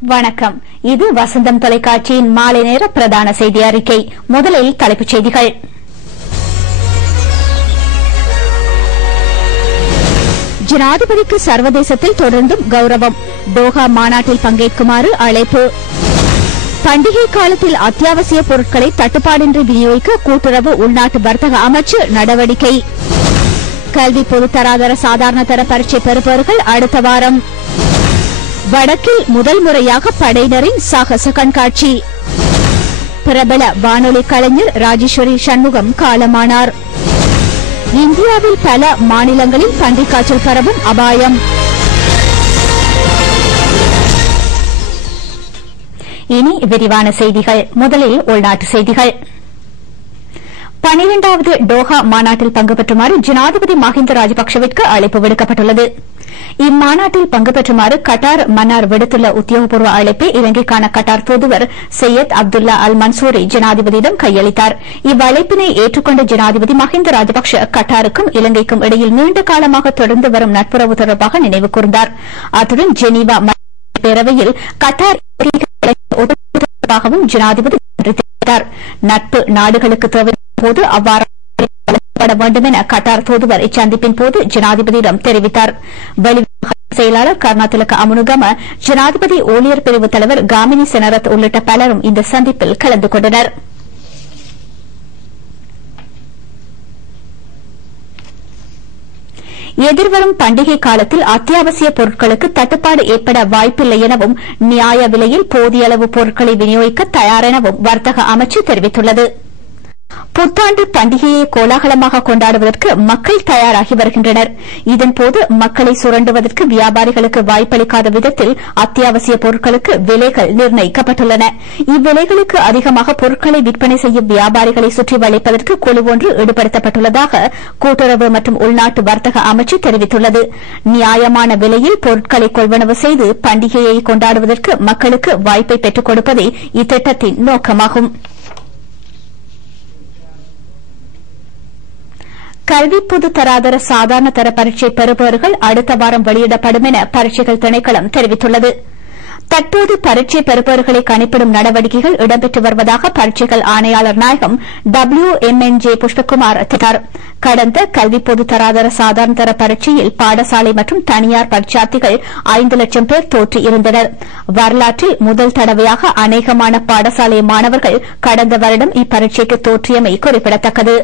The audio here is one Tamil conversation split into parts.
வணக்கம். இது வசந்தம் தொலைக்காட்சியின் மாலை நேர பிரதான செய்தி அறிக்கை. முதலில் தலைப்புச் செய்திகள். ஜனாதிபதிக்கு சர்வதேசத்தில் தொடர்ந்தும் கௌரவம். டோஹா மாநாட்டில் பங்கேற்குமாறு அழைப்பு. பண்டிகை காலத்தில் அத்தியாவசிய பொருட்களை தட்டுப்பாடின்றி விநியோகிக்க கூட்டுறவு உள்நாட்டு வர்த்தக அமைச்சு நடவடிக்கை. கல்வி பொதுத்தராதர சாதாரண தர பரீட்சை பெறுபவர்கள் அடுத்த வாரம். வடக்கில் முதல் முறையாக படையினரின் சாகச கண்காட்சி. பிரபல வானொலி கலைஞர் ராஜேஸ்வரி சண்முகம் காலமானார். இந்தியாவில் பல மாநிலங்களில் பன்றிக் காய்ச்சல் பரவும் அபாயம். இனி விரிவான செய்திகள். முதலில் உள்நாட்டு செய்திகள். 12வது டோஹா மாநாட்டில் பங்கு பெற்றுமாறு ஜனாதிபதி மஹிந்த ராஜபக்சவிற்கு அழைப்பு விடுக்கப்பட்டுள்ளது. இம்மாநாட்டில் பங்கு பெற்றுமாறு கட்டார் மன்னார் விடுத்துள்ள உத்தியோகபூர்வ அழைப்பை இலங்கைக்கான கட்டார் தூதுவர் சையத் அப்துல்லா அல் மன்சூரி ஜனாதிபதியிடம் கையளித்தார். இவ்வழைப்பினை ஏற்றுக்கொண்ட ஜனாதிபதி மஹிந்த ராஜபக்ச கட்டாருக்கும் இலங்கைக்கும் இடையில் நீண்ட காலமாக தொடர்ந்து வரும் நட்புறவு தொடர்பாக நினைவு கூர்ந்தார். அத்துடன் ஜெனீவா பேரவையில் கட்டார் தொடர்பாகவும் ஜனாதிபதி தெரிவித்தார். நட்பு நாடுகளுக்கு தேவை போது அவ்வாறு வழங்கப்பட வேண்டும் என கட்டார் தூதுவர் இச்சந்திப்பின் போது ஜனாதிபதியிடம் தெரிவித்தார். வெளிவிவகார செயலாளர் கருணாதிலக அமுனுகம, ஜனாதிபதி ஊழியர் பிரிவு தலைவர் காமினி செனரத் உள்ளிட்ட பலரும் இந்த சந்திப்பில் கலந்து கொண்டனர். எதிர்வரும் பண்டிகை காலத்தில் அத்தியாவசிய பொருட்களுக்கு தட்டுப்பாடு ஏற்பட வாய்ப்பில்லை எனவும் நியாய விலையில் போதிய அளவு பொருட்களை விநியோகிக்க தயார் எனவும் வர்த்தக அமைச்சு தெரிவித்துள்ளது. புத்தாண்டு பண்டிகையை கோலாகலமாக கொண்டாடுவதற்கு மக்கள் தயாராகி வருகின்றனர். இதன்போது மக்களை சுரண்டுவதற்கு வியாபாரிகளுக்கு வாய்ப்பளிக்காத விதத்தில் அத்தியாவசிய பொருட்களுக்கு விலைகள் நிர்ணயிக்கப்பட்டுள்ளன. இவ்விலைகளுக்கு அதிகமாக பொருட்களை விற்பனை செய்யும் வியாபாரிகளை சுற்றி வளைப்பதற்கு குழு ஒன்று ஈடுபடுத்தப்பட்டுள்ளதாக கூட்டுறவு மற்றும் உள்நாட்டு வர்த்தக அமைச்சு தெரிவித்துள்ளது. நியாயமான விலையில் பொருட்களை கொள்வனவு செய்து பண்டிகையை கொண்டாடுவதற்கு மக்களுக்கு வாய்ப்பை பெற்றுக் கொடுப்பதே இத்திட்டத்தின் நோக்கமாகும். கல்வி பொது தராதர சாதாரண தர பரீட்சை பெறுபவர்கள் அடுத்த வாரம் வெளியிடப்படும் என பரீட்சைகள் திணைக்களம் தெரிவித்துள்ளது. தற்போது பரீட்சை பெறுபவர்களை கணிப்பிடும் நடவடிக்கைகள் இடம்பெற்று வருவதாக பரீட்சைகள் ஆணையாளர் நாயகம் WMNJ புஷ்பகுமார் தெரிவித்தார். கடந்த கல்வி பொது தராதர சாதாரண தர பரீட்சையில் பாடசாலை மற்றும் தனியார் பரீட்சார்த்திகள் 5 லட்சம் பேர் தோற்று இருந்தனர். வரலாற்றில் முதல் தடவையாக அநேகமான பாடசாலை மாணவர்கள் கடந்த வருடம் இப்பரீட்சைக்கு தோற்றியமை குறிப்பிடத்தக்கது.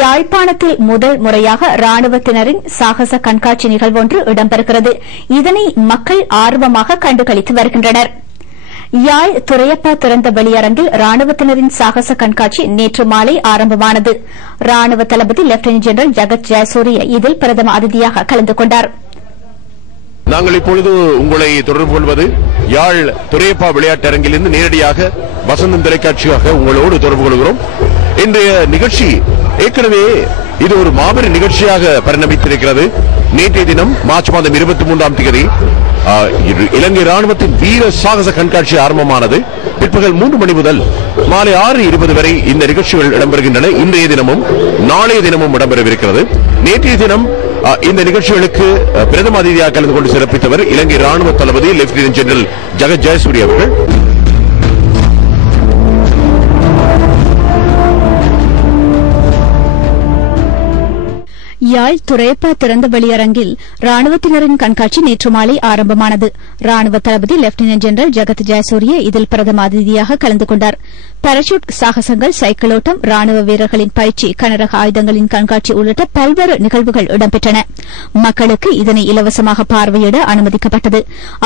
யாழ்ப்பாணத்தில் முதல் முறையாக ராணுவத்தினரின் சாகச கண்காட்சி நிகழ்வொன்று இடம்பெறுகிறது. இதனை மக்கள் ஆர்வமாக கண்டுகளித்து வருகின்றனர். யாழ் துரையப்பா திறந்த வெளியரங்கில் ராணுவத்தினரின் சாகச கண்காட்சி நேற்று மாலை ஆரம்பமானது. ராணுவ தளபதி லெப்டினன்ட் ஜெனரல் ஜகத் ஜெயசூரிய இதில் பிரதம அதிதியாக கலந்து கொண்டார். நாங்கள் இப்பொழுது உங்களை தொடர்பு கொள்வது யாழ் துரையப்பா விளையாட்டரங்கிலிருந்து நேரடியாக வசந்தம் தொலைக்காட்சியாக உங்களோடு தொடர்பு கொள்கிறோம். இன்றைய நிகழ்ச்சி ஏற்கனவே இது ஒரு மாபெரும் நிகழ்ச்சியாக பரிணமித்திருக்கிறது. நேற்றைய தினம் மார்ச் மாதம் 23ஆம் தேதி இலங்கை ராணுவத்தின் வீர சாகச கண்காட்சி ஆரம்பமானது. பிற்பகல் 3 மணி முதல் மாலை 6:20 வரை இந்த நிகழ்ச்சிகள் இடம்பெறுகின்றன. இன்றைய தினமும் நாளைய தினமும் இடம்பெறவிருக்கிறது. நேற்றைய தினம் இந்த நிகழ்ச்சிகளுக்கு பிரதம அதிதியாக கலந்து கொண்டு சிறப்பித்தவர் இலங்கை ராணுவ தளபதி லெப்டினன்ட் ஜெனரல் ஜகத் ஜெயசூரிய அவர்கள். யாழ் துரையப்பா திறந்த வெளியரங்கில் ராணுவத்தினரின் கண்காட்சி நேற்று மாலை ஆரம்பமானது. ராணுவ தளபதி லெப்டினன்ட் ஜெனரல் ஜகத் ஜெயசூரிய இதில் பிரதம அதிதியாக கலந்து கொண்டார். பாராசூட் சாகசங்கள், சைக்கிளோட்டம், ராணுவ வீரர்களின் பயிற்சி, கனரக ஆயுதங்களின் கண்காட்சி உள்ளிட்ட பல்வேறு நிகழ்வுகள் இடம்பெற்றன. மக்களுக்கு இதனை இலவசமாக பார்வையிட அனுமதிக்கப்பட்டது.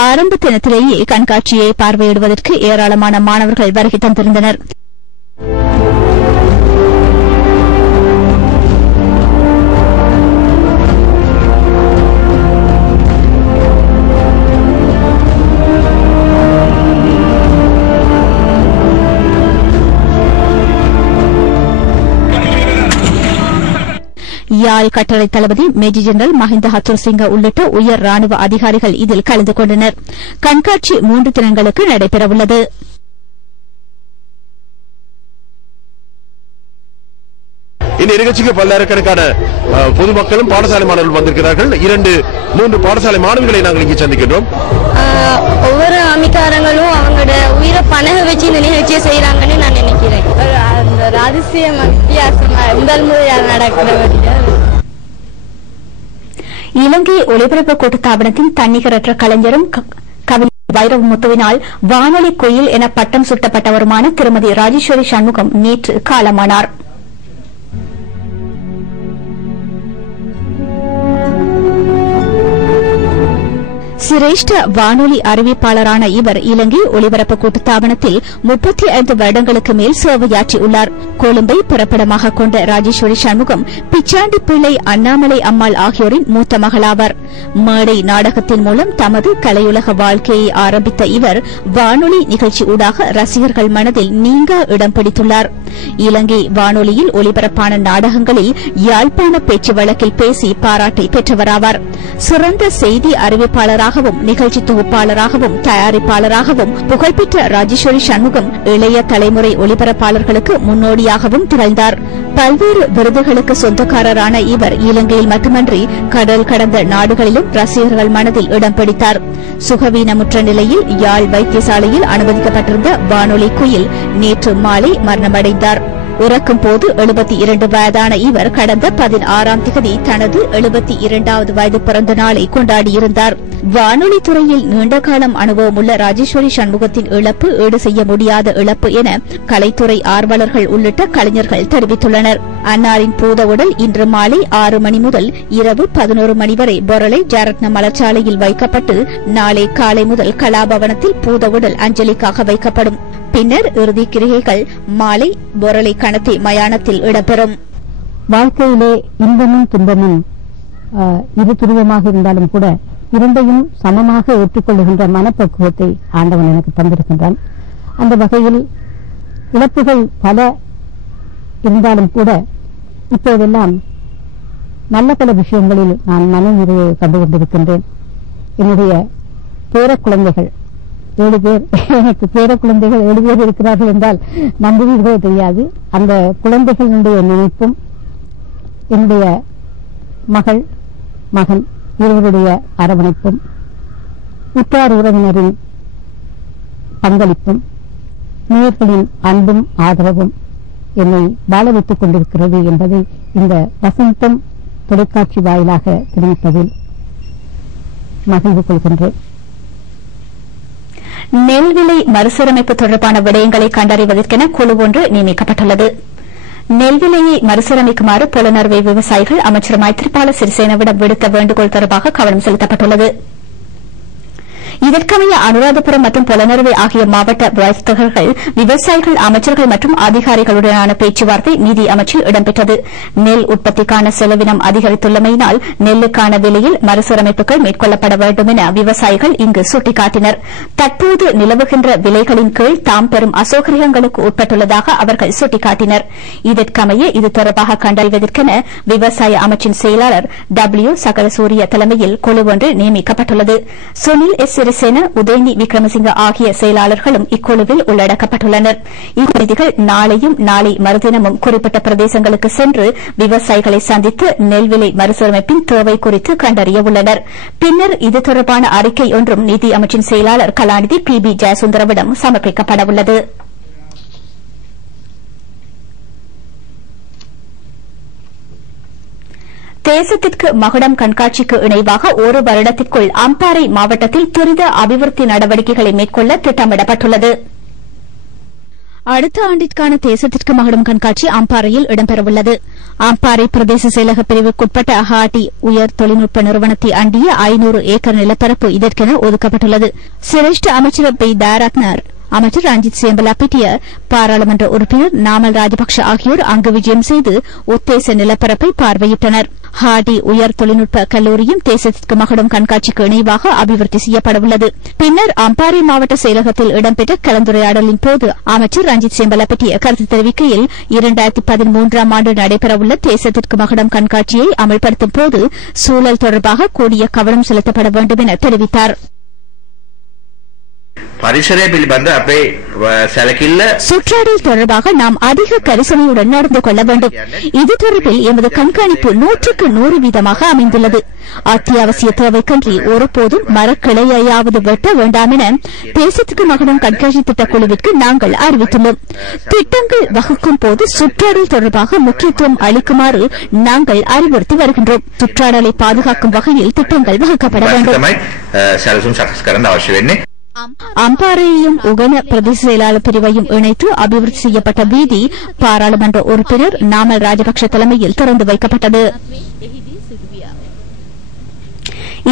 ஆரம்ப தினத்திலேயே கண்காட்சியை பார்வையிடுவதற்கு ஏராளமான மாணவர்கள் வருகை தந்திருந்தனர். யாழ் கட்டளை தளபதி மேஜர் ஜெனரல் மஹிந்த ஹத்துருசிங்க உள்ளிட்ட உயர் ராணுவ அதிகாரிகள் இதில் கலந்து கொண்டனர். கண்காட்சி 3 தினங்களுக்கு நடைபெறவுள்ளது. இந்த நிகழ்ச்சிக்கு பல்லாயிரக்கணக்கான பொதுமக்களும் பாடசாலை மாணவர்கள் வந்திருக்கிறார்கள். 2 3 பாடசாலை மாணவிகளை நாங்கள் இங்கே சந்திக்கின்றோம். ஒவ்வொரு ஆமிக்காரங்களும் அவங்களோட உயிரை பணக வச்சு இந்த நிகழ்ச்சியை செய்யறாங்கன்னு நான் நினைக்கிறேன். அந்த அதிசயம் வித்தியாசமா முதல் முறையாக நடக்கிற இலங்கை ஒலிபரப்பு கூட்டுத்தாபனத்தின் தன்னிகரற்ற கலைஞரும் கவிஞர் வைரமுத்துவினால் வானொலி குயில் என பட்டம் சூட்டப்பட்டவருமான திருமதி ராஜேஸ்வரி சண்முகம் நேற்று காலமானார். சிரேஷ்ட வானொலி அறிவிப்பாளரான இவர் இலங்கை ஒலிபரப்பு கூட்டுத்தாபனத்தில் 35 வருடங்களுக்கு மேல் சேவையாற்றியுள்ளார். கொழும்பை பிறப்பிடமாக கொண்ட ராஜேஸ்வரி சண்முகம் பிச்சாண்டி பிள்ளை, அண்ணாமலை அம்மாள் ஆகியோரின் மூத்த மகளாவார். மேடை நாடகத்தின் மூலம் தமது கலையுலக வாழ்க்கையை ஆரம்பித்த இவர் வானொலி நிகழ்ச்சி ஊடாக ரசிகர்கள் மனதில் நீங்கா இடம் பிடித்துள்ளார். இலங்கை வானொலியில் ஒலிபரப்பான நாடகங்களில் யாழ்ப்பாண பேச்சு வழக்கில் பேசி பாராட்டை பெற்றவராவார். சிறந்த செய்தி அறிவிப்பாளராகவும் நிகழ்ச்சி தொகுப்பாளராகவும் தயாரிப்பாளராகவும் புகழ்பெற்ற ராஜேஸ்வரி சண்முகம் இளைய தலைமுறை ஒலிபரப்பாளர்களுக்கு முன்னோடியாகவும் திகழ்ந்தார். பல்வேறு விருதுகளுக்கு சொந்தக்காரரான இவர் இலங்கையில் மட்டுமன்றி கடல் கடந்த நாடுகளிலும் ரசிகர்கள் மனதில் இடம் பிடித்தார். சுகவீனமுற்ற நிலையில் யாழ் வைத்தியசாலையில் அனுமதிக்கப்பட்டிருந்த வானொலி குயில் நேற்று மாலை மரணமடைந்தார். இறக்கும் போது 72 வயதான இவர் கடந்த 16ஆம் தேதி தனது 72வது வயது பிறந்த நாளை கொண்டாடியிருந்தார். வானொலி துறையில் நீண்டகாலம் அனுபவமுள்ள ராஜேஸ்வரி சண்முகத்தின் இழப்பு ஈடு செய்ய முடியாத இழப்பு என கலைத்துறை ஆர்வலர்கள் உள்ளிட்ட கலைஞர்கள் தெரிவித்துள்ளனர். அன்னாரின் பூதவுடல் இன்று மாலை 6 மணி முதல் இரவு 11 மணி வரை பொரளை ஜாரத்ன மலர்ச்சாலையில் வைக்கப்பட்டு நாளை காலை முதல் கலாபவனத்தில் பூதவுடல் அஞ்சலிக்காக வைக்கப்படும். பின்னர் இறுதி கிரிகைகள் மாலை பொரளை கணத்தி மயானத்தில் இடம்பெறும். வாழ்க்கையிலே இன்பமும் துன்பமும் இரு துருவமாக இருந்தாலும் கூட இரண்டையும் சமமாக ஏற்றுக்கொள்ளுகின்ற மனப்பக்குவத்தை ஆண்டவன் எனக்கு தந்திருக்கின்றான். அந்த வகையில் இழப்புகள் பல இருந்தாலும் கூட இப்போதெல்லாம் நல்ல பல விஷயங்களில் நான் மன நிறைவை கண்டு கொண்டிருக்கின்றேன். என்னுடைய பேர குழந்தைகள் 7 பேர், எனக்கு பேர குழந்தைகள் 7 பேர் இருக்கிறார்கள் என்றால் நம்புவீர்களோ தெரியாது. அந்த குழந்தைகளுடைய நினைப்பும் என்னுடைய மகள் மகன் இருவருடைய அரவணைப்பும் உற்றார் உறவினரின் பங்களிப்பும் நேயர்களின் அன்பும் ஆதரவும் என்னை வாழ வைத்துக் கொண்டிருக்கிறது என்பதை இந்த வசந்தம் தொலைக்காட்சி வாயிலாக தெரிவிப்பதில் மகிழ்வு கொள்கின்றேன். நெல் விலை மறுசீரமைப்பு தொடர்பான விடயங்களை கண்டறிவதற்கென குழு ஒன்று நியமிக்கப்பட்டுள்ளது. நெல் விலையை மறுசீரமைக்குமாறு புலனறுவை விவசாயிகள் அமைச்சர் மைத்ரிபால சிறிசேனவிடம் விடுத்த வேண்டுகோள் தொடர்பாக கவனம் செலுத்தப்பட்டுள்ளது. இதற்கமைய அனுராதபுரம் மற்றும் புலனறுவை ஆகிய மாவட்ட வர்த்தகர்கள், விவசாயிகள், அமைச்சர்கள் மற்றும் அதிகாரிகளுடனான பேச்சுவார்த்தை நிதி அமைச்சில் இடம்பெற்றது. நெல் உற்பத்திக்கான செலவினம் அதிகரித்துள்ளமையினால் நெல்லுக்கான விலையில் மறுசீரமைப்புகள் மேற்கொள்ளப்பட வேண்டும் என விவசாயிகள் இங்கு சுட்டிக்காட்டினர். தற்போது நிலவுகின்ற விலைகளின் கீழ் தாம் பெறும் அசௌகரியங்களுக்கு உட்பட்டுள்ளதாக அவர்கள் சுட்டிக்காட்டினர். இதற்கமைய இது தொடர்பாக கண்டறிவதற்கென விவசாய அமைச்சின் செயலாளர் W சகரசூரிய தலைமையில் குழு ஒன்று நியமிக்கப்பட்டுள்ளது. சுனில் எஸ் சிறிசேன, உதயனி விக்ரமசிங்க ஆகிய செயலாளர்களும் இக்குழுவில் உள்ளடக்கப்பட்டுள்ளனர். இப்பிரதிகள் நாளையும் நாளை மறுதினமும் குறிப்பிட்ட பிரதேசங்களுக்கு சென்று விவசாயிகளை சந்தித்து நெல் விலை மறுசீரமைப்பின் தேவை குறித்து கண்டறிய உள்ளனர். பின்னர் இது தொடர்பான அறிக்கை ஒன்றும் நிதி அமைச்சின் செயலாளர் கலாநிதி PB ஜெயசுந்தரவிடம் சமர்ப்பிக்கப்பட உள்ளது. தேசத்திற்கு மகுடம் கண்காட்சிக்கு இணைவாக 1 வருடத்திற்குள் அம்பாறை மாவட்டத்தில் துரித அபிவிருத்தி நடவடிக்கைகளை மேற்கொள்ள திட்டமிடப்பட்டுள்ளது. அடுத்த ஆண்டிற்கான தேசத்திற்கு மகுடம் கண்காட்சி அம்பாறையில் இடம்பெறவுள்ளது. அம்பாறை பிரதேச செயலக பிரிவுக்குட்பட்ட ஹாட்டி உயர் தொழில்நுட்ப நிறுவனத்தை அண்டிய 500 ஏக்கர் நிலப்பரப்பு இதற்கென ஒதுக்கப்பட்டுள்ளது. சிரேஷ்ட அமைச்சர் பி தயாரத்னர், அமைச்சர் ரஞ்சித் சேம்பலாபிட்டிய, பாராளுமன்ற உறுப்பினர் நாமல் ராஜபக்ஷ ஆகியோர் அங்கு விஜயம் செய்து உத்தேச நிலப்பரப்பை பார்வையிட்டனர். ஹாடி உயர் தொழில்நுட்ப கல்லூரியும் தேசத்திற்கு மகுடம் கண்காட்சிக்கு இணைவாக அபிவிருத்தி செய்யப்படவுள்ளது. பின்னர் அம்பாறை மாவட்ட செயலகத்தில் இடம்பெற்ற கலந்துரையாடலின் போது அமைச்சர் ரஞ்சித் சேம்பலாபிட்டிய கருத்து தெரிவிக்கையில் 2013ஆம் ஆண்டு நடைபெறவுள்ள தேசத்திற்கு மகுடம் கண்காட்சியை அமல்படுத்தும் போது சூழல் தொடர்பாக கூடிய கவனம் செலுத்தப்பட வேண்டும் என தெரிவித்தார். சுற்றாடல் தொடர்பாக நாம் அதிக கரிசனையுடன் நடந்து கொள்ள வேண்டும். இது தொடர்பில் எமது கண்காணிப்பு 100% அமைந்துள்ளது. அத்தியாவசிய தேவைக்கன்றி ஒருபோதும் மரக்கிளையாவது வெட்ட வேண்டாம் என தேசத்துக்கு மகனும் கண்காட்சி திட்ட குழுவிற்கு நாங்கள் அறிவித்துள்ளோம். திட்டங்கள் வகுக்கும் போது சுற்றாடல் தொடர்பாக முக்கியத்துவம் அளிக்குமாறு நாங்கள் அறிவுறுத்தி வருகின்றோம். சுற்றாடலை பாதுகாக்கும் வகையில் திட்டங்கள் வகுக்கப்பட வேண்டும். அம்பாறையையும் உகன பிரதேச செயலாளர் பிரிவையும் இணைத்து அபிவிருத்தி செய்யப்பட்ட வீதி பாராளுமன்ற உறுப்பினர் நாமல் ராஜபக்ஷ தலைமையில் திறந்து வைக்கப்பட்டது.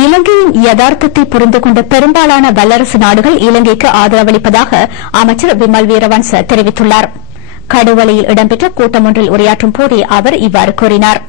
இலங்கையின் யதார்த்தத்தை புரிந்து கொண்ட பெரும்பாலான வல்லரசு நாடுகள் இலங்கைக்கு ஆதரவளிப்பதாக அமைச்சர் விமல் வீரவன்ச தெரிவித்துள்ளார். கடுவலையில் இடம்பெற்ற கூட்டம் ஒன்றில் உரையாற்றும் போதே அவர் இவ்வாறு கூறினார்.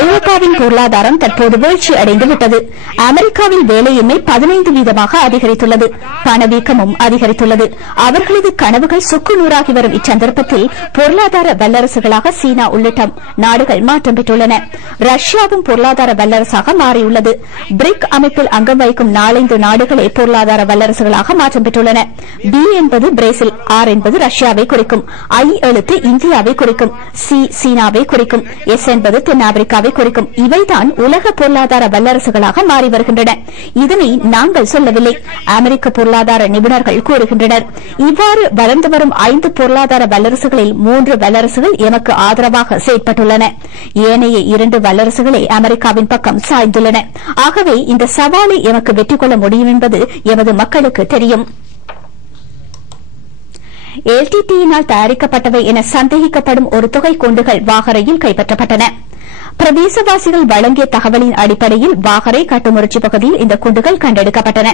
ஐரோப்பாவின் பொருளாதாரம் தற்போது வீழ்ச்சி அடைந்துவிட்டது. அமெரிக்காவில் வேலையின்மை 15% அதிகரித்துள்ளது. பணவீக்கமும் அதிகரித்துள்ளது. அவர்களது கனவுகள் சுக்குநூறாகி வரும் இச்சந்தர்ப்பத்தில் பொருளாதார வல்லரசுகளாக சீனா உள்ளிட்ட நாடுகள் மாற்றம் பெற்றுள்ளன. ரஷ்யாவும் பொருளாதார வல்லரசாக மாறியுள்ளது. பிரிக் அமைப்பில் அங்கம் வகிக்கும் 4-5 நாடுகளே பொருளாதார வல்லரசுகளாக மாற்றம் பெற்றுள்ளன. பி என்பது பிரேசில், ஆர் என்பது ரஷ்யாவை குறிக்கும், ஐ எழுத்து இந்தியாவை குறிக்கும், சி சீனாவை குறிக்கும், எஸ் என்பது தென்னாப்பிரிக்காவை குறிக்கும். இவைதான் உலக பொருளாதார வல்லரசுகளாக மாறி வருகின்றன. இதனை நாங்கள் சொல்லவில்லை, அமெரிக்க பொருளாதார நிபுணர்கள் கூறுகின்றனர். இவ்வாறு வளர்ந்து வரும் 5 பொருளாதார வல்லரசுகளில் 3 வல்லரசுகள் எமக்கு ஆதரவாக செயற்பட்டுள்ளன. ஏனைய 2 வல்லரசுகளே அமெரிக்காவின் பக்கம் சாய்ந்துள்ளன. ஆகவே இந்த சவாலை எமக்கு வெற்றி கொள்ள முடியும் என்பது எமது மக்களுக்கு தெரியும். எல்டிடியினால் தயாரிக்கப்பட்டவை என சந்தேகிக்கப்படும் ஒரு தொகை குண்டுகள் வாகரையில் கைப்பற்றப்பட்டன. பிரதேசவாசிகள் வழங்கிய தகவலின் அடிப்படையில் வாகரை கட்டுமுறிச்சி பகுதியில் இந்த குண்டுகள் கண்டெடுக்கப்பட்டன.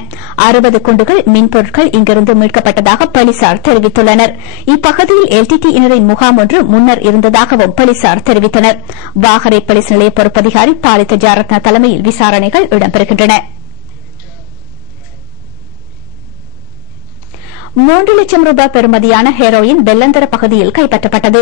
60 குண்டுகள் மின்பொருட்கள் இங்கிருந்து மீட்கப்பட்டதாக போலீசார் தெரிவித்துள்ளனர். இப்பகுதியில் எல்டிடியினரின் முகாம் ஒன்று முன்னர் இருந்ததாகவும் போலீசார் தெரிவித்தனர். வாகரை போலீஸ் நிலைய பொறுப்பதிகாரி பாலித்த ஜாரத்னா தலைமையில் விசாரணைகள் இடம்பெறுகின்றன. 3 லட்சம் ரூபாய் பெறுமதியான ஹெரோயின் வெள்ளந்தர பகுதியில் கைப்பற்றப்பட்டது.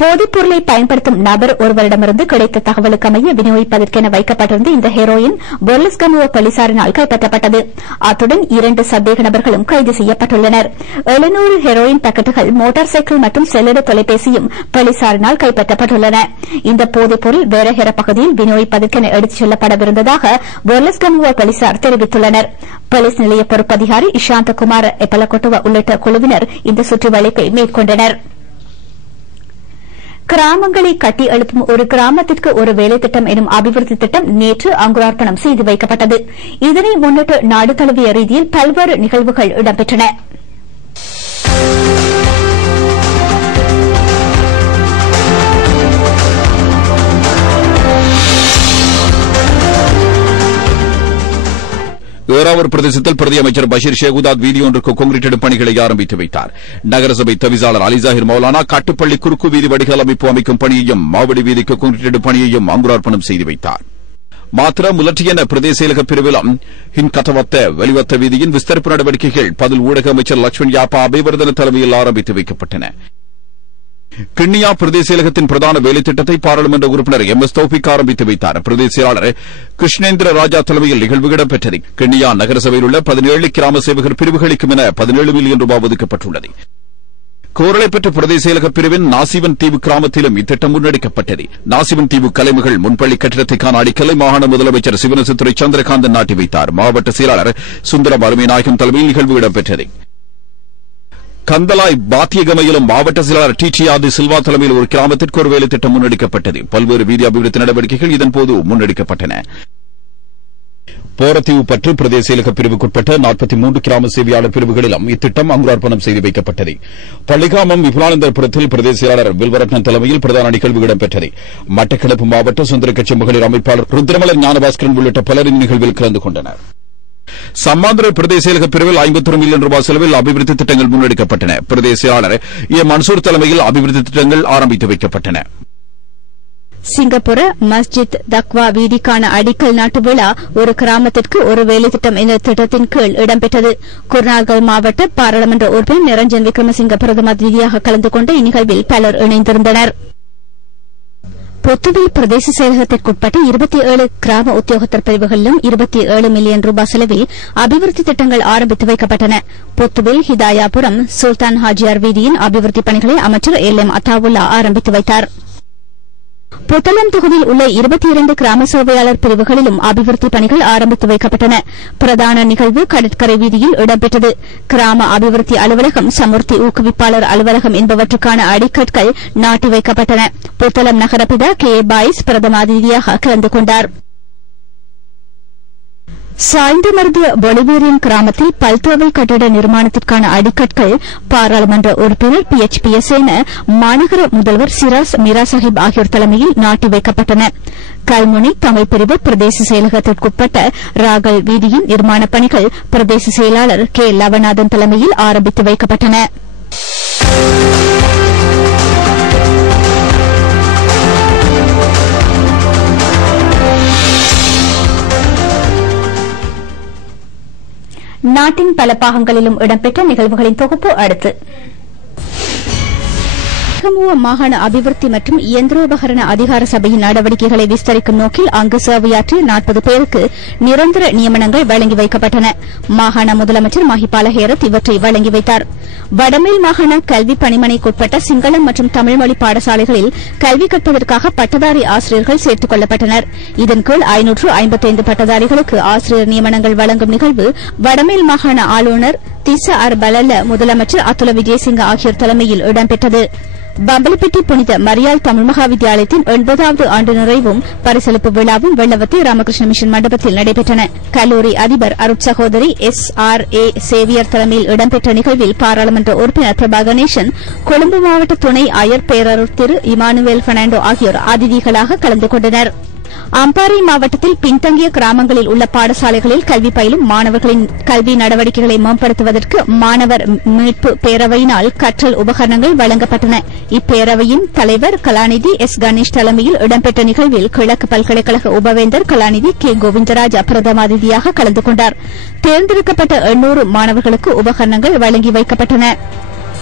போதைப்பொருளை பயன்படுத்தும் நபர் ஒருவரிடமிருந்து கிடைத்த தகவலுக்கு அமைய விநியோகிப்பதற்கென வைக்கப்பட்டிருந்த இந்த ஹெரோயின் பொர்லஸ்கமுவ போலீசாரினால் கைப்பற்றப்பட்டது. அத்துடன் 2 சந்தேக நபர்களும் கைது செய்யப்பட்டுள்ளனர். 700 ஹெரோயின் பாக்கெட்டுகள், மோட்டார் சைக்கிள் மற்றும் செல்லுட தொலைபேசியும் போலீசாரினால் கைப்பற்றப்பட்டுள்ளன. இந்த போதைப்பொருள் வேரஹெர பகுதியில் விநியோகிப்பதற்கென எடுத்துச் செல்லப்படவிருந்ததாக பொர்லஸ்கமுவ போலீசார் தெரிவித்துள்ளனர். போலீஸ் நிலைய பொறுப்பதிகாரி இஷாந்தகுமார் எப்பலகொட்டுவ உள்ளிட்ட குழுவினர் இந்த சுற்றிவளைப்பை மேற்கொண்டனர். கிராமங்களை கட்டி எழுப்பும் ஒரு கிராமத்திற்கு ஒரு வேலை திட்டம் எனும் அபிவிருத்தி திட்டம் நேற்று அங்குரார்ப்பணம் செய்து வைக்கப்பட்டது. இதனை முன்னிட்டு நாடு தழுவிய ரீதியில் பல்வேறு நிகழ்வுகள் இடம்பெற்றன. ஏறாவூர் பிரதேசத்தில் பிரதி அமைச்சர் பஷீர் ஷேகுதாத் வீதி ஒன்றுக்கு கான்கிரீட் பணிகளை ஆரம்பித்து வைத்தார். நகரசபை தவிசாளர் அலிசாஹிர் மௌலானா காட்டுப்பள்ளி குறுக்கு வீதி வடிகால் அமைப்பு அமைக்கும் பணியையும் மாவடி வீதிக்கு கான்கிரீட் பணியையும் அங்குரார்ப்பணம் செய்து வைத்தார். மாத்திர முலற்றியன பிரதேச செயலக பிரிவிலும் ஹின்கட்டவத்த வெளிவத்த வீதியின் விஸ்தரிப்பு நடவடிக்கைகள் பதில் ஊடக அமைச்சர் லட்சுமண் யாப்பா அபிவர்தன தலைமையில் ஆரம்பித்து வைக்கப்பட்டன. கிண்ணியா பிரதேச செயலகத்தின் பிரதான வேலை திட்டத்தை பாராளுமன்ற உறுப்பினர் எம்.எஸ். தௌபிக் ஆரம்பித்து வைத்தார். பிரதேச செயலாளர் கிருஷ்ணேந்திர ராஜா தலைமையில் நிகழ்வு இடம்பெற்றது. கிண்ணியா நகரசபையில் உள்ள 17 கிராம சேவகர் பிரிவுகளுக்கும் என 17 மில்லியன் ரூபாய் ஒதுக்கப்பட்டுள்ளது. கோரளைப்பற்று பிரதேச செயலக பிரிவின் நாசிவன் தீவு கிராமத்திலும் இத்திட்டம் முன்னெடுக்கப்பட்டது. நாசிவன் தீவு கலைமகள் முன்பள்ளி கட்டிடத்திற்கான அடிக்கலை மாகாண முதலமைச்சர் சிவனசுத்துறை சந்திரகாந்தன் நாட்டி வைத்தார். மாவட்ட செயலாளர் சுந்தரம் அருமைநாயகம் தலைமையில் நிகழ்வு இடம்பெற்றது. கந்தலாய் பாத்தியகமையிலும் மாவட்ட செயலாளர் டி.டி.ஆர். சில்வா தலைமையில் ஒரு கிராமத்திற்கு ஒரு வேலை திட்டம் முன்னெடுக்கப்பட்டது. பல்வேறு வீதி அபிவிருத்தி நடவடிக்கைகள் இதன்போது முன்னெடுக்கப்பட்டன. போரத்தீவு பற்று பிரதேச செயலக பிரிவுக்குட்பட்ட 43 கிராம சேவையாளர் பிரிவுகளிலும் இத்திட்டம் அங்குரார்ப்பணம் செய்து வைக்கப்பட்டது. பள்ளிகாமம் விபுலானந்தபுரத்தில் பிரதேச செயலாளர் வில்வரட்னம் தலைமையில் பிரதான நிகழ்வு இடம்பெற்றது. மட்டக்களப்பு மாவட்ட சுதந்திர கட்சி மகளிர் அமைப்பாளர் ருத்ரமலர் ஞானபாஸ்கரன் உள்ளிட்ட பலர் இந்நிகழ்வில் கலந்து கொண்டனர். சம்மாந்திர பிரதேச செயலக பிரிவில் 51 மில்லியன் ரூபாய் செலவில் அபிவிருத்தி திட்டங்கள் முன்னெடுக்கப்பட்டன. பிரதேச செயலாளர் ஏ மன்சூர் தலைமையில் அபிவிருத்தி திட்டங்கள் ஆரம்பித்து வைக்கப்பட்டன. சிங்கப்பூர் மஸ்ஜித் தக்வா வீதிக்கான அடிக்கல் நாட்டு விழா ஒரு கிராமத்திற்கு ஒரு வேலை திட்டம் என்ற திட்டத்தின் கீழ் இடம்பெற்றது. குருநாகல் மாவட்ட பாராளுமன்ற உறுப்பினர் நிரஞ்சன் விக்ரமசிங்க பிரதம அதிதியாக கலந்து கொண்ட இந்நிகழ்வில் பலர் இணைந்திருந்தனர். பொத்துவில் பிரதேச செயலகத்திற்குட்பட்ட 27 கிராம உத்தியோகத்தர் பிரிவுகளிலும் 27 மில்லியன் ரூபாய் செலவில் அபிவிருத்தி திட்டங்கள் ஆரம்பித்து வைக்கப்பட்டன. பொத்துவில் ஹிதாயாபுரம் சுல்தான் ஹாஜியார் வீதியின் அபிவிருத்திப் பணிகளை அமைச்சர் LM அத்தாவுல்லா ஆரம்பித்து வைத்தார். புத்தளம் தொகுதியில் உள்ள 22 கிராம சேவையாளர் பிரிவுகளிலும் அபிவிருத்தி பணிகள் ஆரம்பித்து வைக்கப்பட்டன. பிரதான நிகழ்வு கடற்கரை வீதியில் இடம்பெற்றது. கிராம அபிவிருத்தி அலுவலகம், சமுர்த்தி ஊக்குவிப்பாளர் அலுவலகம் என்பவற்றுக்கான அடிக்கற்கள் நாட்டி வைக்கப்பட்டன. புத்தளம் நகரபிதா கே பாய்ஸ் பிரதம அதிதியாக கலந்து கொண்டார். சாய்ந்தமருது பொலிவேரியன் கிராமத்தில் பல்தோவை கட்டிட நிர்மாணத்திற்கான அடிக்கற்கள் பாராளுமன்ற உறுப்பினர் PHPSன மாநகர முதல்வர் சிராஸ் மீரா சாஹிப் ஆகியோர் தலைமையில் நாட்டி வைக்கப்பட்டன. கல்முனை தமிழ் பிரிவு பிரதேச செயலகத்திற்குட்பட்ட ராகல் வீதியின் நிர்மாணப் பணிகள் பிரதேச செயலாளர் K லவநாதன் தலைமையில் ஆரம்பித்து வைக்கப்பட்டன. நாட்டின் பல பாகங்களிலும் இடம்பெற்ற நிகழ்வுகளின் தொகுப்பு அடுத்து. மாகாண அபிவிருத்தி மற்றும் இயந்திரோபகரண அதிகார சபையின் நடவடிக்கைகளை விஸ்தரிக்கும் நோக்கில் அங்கு சேவையாற்றிய 40 பேருக்கு நிரந்தர நியமனங்கள் வழங்கி வைக்கப்பட்டன. மாகாண முதலமைச்சர் மஹிபால ஹேரத் இவற்றை வழங்கி வைத்தார். வடமேல் மாகாண கல்வி பணிமனைக்குட்பட்ட சிங்களம் மற்றும் தமிழ் மொழி பாடசாலைகளில் கல்வி கற்பதற்காக பட்டதாரி ஆசிரியர்கள் சேர்த்துக் கொள்ளப்பட்டனர். இதன் கீழ் 555 பட்டதாரிகளுக்கு ஆசிரியர் நியமனங்கள் வழங்கும் நிகழ்வு வடமேல் மாகாண ஆளுநர் திச ஆர் பலல்ல, முதலமைச்சர் அதுல விஜயசிங்க ஆகியோர் தலைமையில் இடம்பெற்றது. பம்பலப்பிட்டி புனித மரியாள் தமிழ் மகா வித்தியாலயத்தின் 80வது ஆண்டு நிறைவும் பரிசளிப்பு விழாவும் வெள்ளவத்தை ராமகிருஷ்ண மிஷன் மண்டபத்தில் நடைபெற்றன. கல்லூரி அதிபர் அருட்சகோதரி SRA சேவியர் தலைமையில் இடம்பெற்ற நிகழ்வில் பாராளுமன்ற உறுப்பினர் பிரபா கணேசன், கொழும்பு மாவட்ட துணை ஆயர் பேரருட் திரு இமானுவேல் பெர்னாண்டோ ஆகியோர் அதிதிகளாக கலந்து கொண்டனர். அம்பாறை மாவட்டத்தில் பின்தங்கிய கிராமங்களில் உள்ள பாடசாலைகளில் கல்வி பயிலும் மாணவர்களின் கல்வி நடவடிக்கைகளை மேம்படுத்துவதற்கு மாணவர் மீட்பு பேரவையினால் கற்றல் உபகரணங்கள் வழங்கப்பட்டன. இப்பேரவையின் தலைவர் கலாநிதி S கணேஷ் தலைமையில் இடம்பெற்ற நிகழ்வில் கிழக்கு பல்கலைக்கழக உபவேந்தர் கலாநிதி K கோவிந்தராஜா பிரதம அதிதியாக கலந்து கொண்டார். தேர்ந்தெடுக்கப்பட்ட 800 மாணவர்களுக்கு உபகரணங்கள் வழங்கி வைக்கப்பட்டன.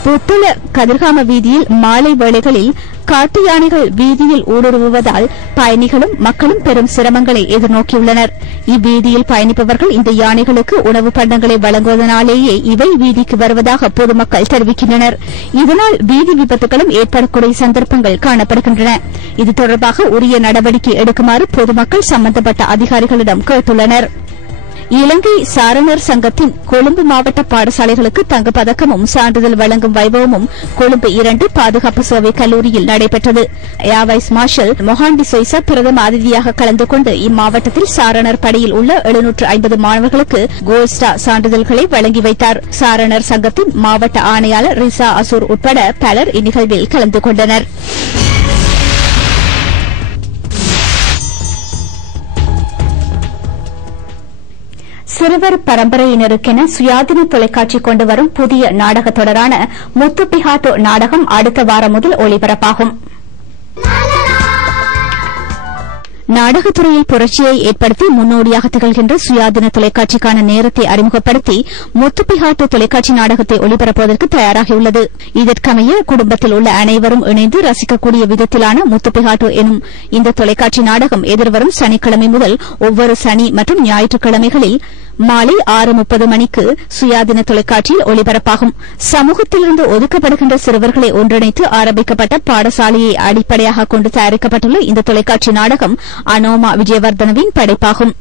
புத்தள கதிர்காம வீதியில் மாலை வேளைகளில் காட்டு யானைகள் வீதியில் ஊடுருவுவதால் பயணிகளும் மக்களும் பெரும் சிரமங்களை எதிர்நோக்கியுள்ளனர். இவ்வீதியில் பயணிப்பவர்கள் இந்த யானைகளுக்கு உணவு பண்டங்களை வழங்குவதனாலேயே இவை வீதிக்கு வருவதாக பொதுமக்கள் தெரிவிக்கின்றனர். இதனால் வீதி விபத்துகளும் ஏற்படக்கூடிய சந்தர்ப்பங்கள் காணப்படுகின்றன. இது தொடர்பாக உரிய நடவடிக்கை எடுக்குமாறு பொதுமக்கள் சம்பந்தப்பட்ட அதிகாரிகளிடம் கேட்டுள்ளனர். இலங்கை சாரணர் சங்கத்தின் கொழும்பு மாவட்ட பாடசாலைகளுக்கு தங்கப்பதக்கமும் சான்றிதழ் வழங்கும் வைபவமும் கொழும்பு 2 பாதுகாப்பு சேவை கல்லூரியில் நடைபெற்றது. ஏர்வைஸ் மார்ஷல் மொஹாண்டி சொய்சா பிரதம அதிதியாக கலந்து கொண்டு இம்மாவட்டத்தில் சாரணர் படையில் உள்ள 750 மாணவர்களுக்கு கோல்ட் ஸ்டார் சான்றிதழ்களை வழங்கி வைத்தார். சாரணர் சங்கத்தின் மாவட்ட ஆணையாளர் ரிசா அசூர் உட்பட பலர் இந்நிகழ்வில் கலந்து கொண்டனர். சிறுவர் பரம்பரையினருக்கென சுயாதீன தொலைக்காட்சி கொண்டு வரும் புதிய நாடகத் தொடரான முத்துப்பிஹாட்டோ நாடகம் அடுத்த வாரம் முதல் ஒளிபரப்பாகும். நாடகத்துறையில் புரட்சியை ஏற்படுத்தி முன்னோடியாக திகழ்கின்ற சுயாதீன தொலைக்காட்சிக்கான நேரத்தை அறிமுகப்படுத்தி முத்துப்பிஹாட்டோ தொலைக்காட்சி நாடகத்தை ஒளிபரப்புவதற்கு தயாராகியுள்ளது. இதற்கமைய குடும்பத்தில் உள்ள அனைவரும் இணைந்து ரசிக்கக்கூடிய விதத்திலான முத்துப்பிஹாட்டோ எனும் இந்த தொலைக்காட்சி நாடகம் எதிர்வரும் சனிக்கிழமை முதல் ஒவ்வொரு சனி மற்றும் ஞாயிற்றுக்கிழமைகளில் மாலை 6:30 மணிக்கு சுயாதீன தொலைக்காட்சியில் ஒளிபரப்பாகும். சமூகத்திலிருந்து ஒதுக்கப்படுகின்ற சிறுவர்களை ஒன்றிணைத்து ஆரம்பிக்கப்பட்ட பாடசாலையை அடிப்படையாக கொண்டு தயாரிக்கப்பட்டுள்ள இந்த தொலைக்காட்சி நாடகம் அனோமா விஜயவர்தனவின் படைப்பாகும்.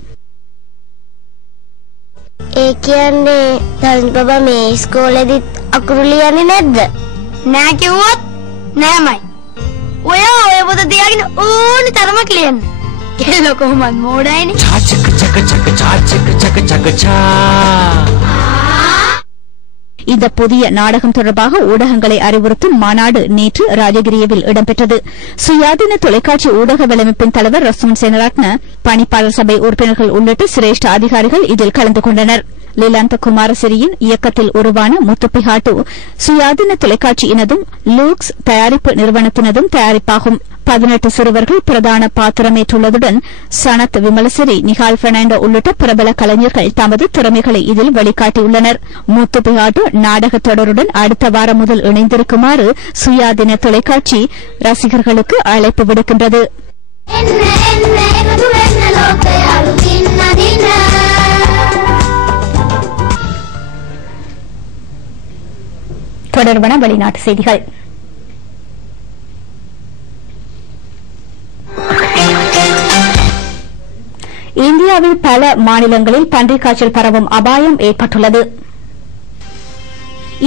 ඒ කියන්නේ තරුණ බබා මේ ඉස්කෝලේදීත් අකුරු ලියන්නේ නැද්ද? නෑ කිව්වොත් නෑමයි. ඔයා ඔය පොත තියාගෙන ඕනි තරමක් ලියන්න. කෙල්ල කොහොමද මෝඩයිනේ? චක චක චක චක චක චක චා. இந்த புதிய நாடகம் தொடர்பாக ஊடகங்களை அறிவுறுத்தும் மாநாடு நேற்று ராஜகிரியவில் இடம்பெற்றது. சுயாதீன தொலைக்காட்சி ஊடக வலையமைப்பின் தலைவர் ரசூன் சேனரத்ன, பணிப்பாளர் சபை உறுப்பினர்கள் உள்ளிட்ட சிரேஷ்ட அதிகாரிகள் இதில் கலந்து கொண்டனர். லிலாந்த குமாரசிறியின் இயக்கத்தில் உருவான முத்துப்பிஹாட்டோ சுயாதீன தொலைக்காட்சியினதும் லூக்ஸ் தயாரிப்பு நிறுவனத்தினதும் தயாரிப்பாகும். 18 சிறுவர்கள் பிரதான பாத்திரமேற்றுள்ளதுடன் சனத் விமலசிறி, நிகால் பெர்னாண்டோ உள்ளிட்ட பிரபல கலைஞர்கள் தமது திறமைகளை இதில் வெளிக்காட்டியுள்ளனர். முத்துப்பிஹாட்டோ நாடகத் தொடருடன் அடுத்த வாரம் முதல் இணைந்திருக்குமாறு சுயாதீன தொலைக்காட்சி ரசிகர்களுக்கு அழைப்பு விடுக்கின்றது. தொடர்பான வெளிநாட்டு செய்திகள். இந்தியாவில் பல மாநிலங்களில் பன்றிக் காய்ச்சல் பரவும் அபாயம் ஏற்பட்டுள்ளது.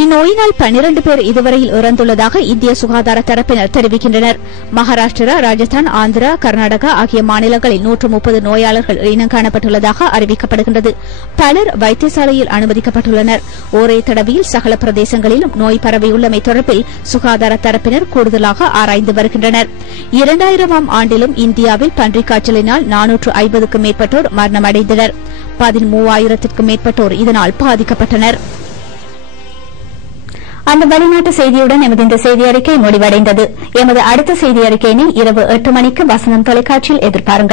இந்நோயினால் 12 பேர் இதுவரையில் இறந்துள்ளதாக இந்திய சுகாதார தரப்பினர் தெரிவிக்கின்றனர். மகாராஷ்டிரா, ராஜஸ்தான், ஆந்திரா, கர்நாடகா ஆகிய மாநிலங்களில் 130 நோயாளர்கள் இனம் காணப்பட்டுள்ளதாக அறிவிக்கப்படுகின்றது. பலர் வைத்தியசாலையில் அனுமதிக்கப்பட்டுள்ளனர். ஒரே தடவையில் சகல பிரதேசங்களிலும் நோய் பரவியுள்ளமை தொடர்பில் சுகாதார தரப்பினர் கூடுதலாக ஆராய்ந்து வருகின்றனர். 2000ஆம் ஆண்டிலும் இந்தியாவில் பன்றிக் காய்ச்சலினால் 450க்கும் மேற்பட்டோர் மரணமடைந்தனர். 13,000க்கும் மேற்பட்டோர் இதனால் பாதிக்கப்பட்டனர். அந்த வெளிநாட்டு செய்தியுடன் எமது இந்த செய்தி அறிக்கை முடிவடைந்தது. எமது அடுத்த செய்தி அறிக்கையினை இரவு 8 மணிக்கு வசனம் தொலைக்காட்சியில் எதிர்பாருங்கள்.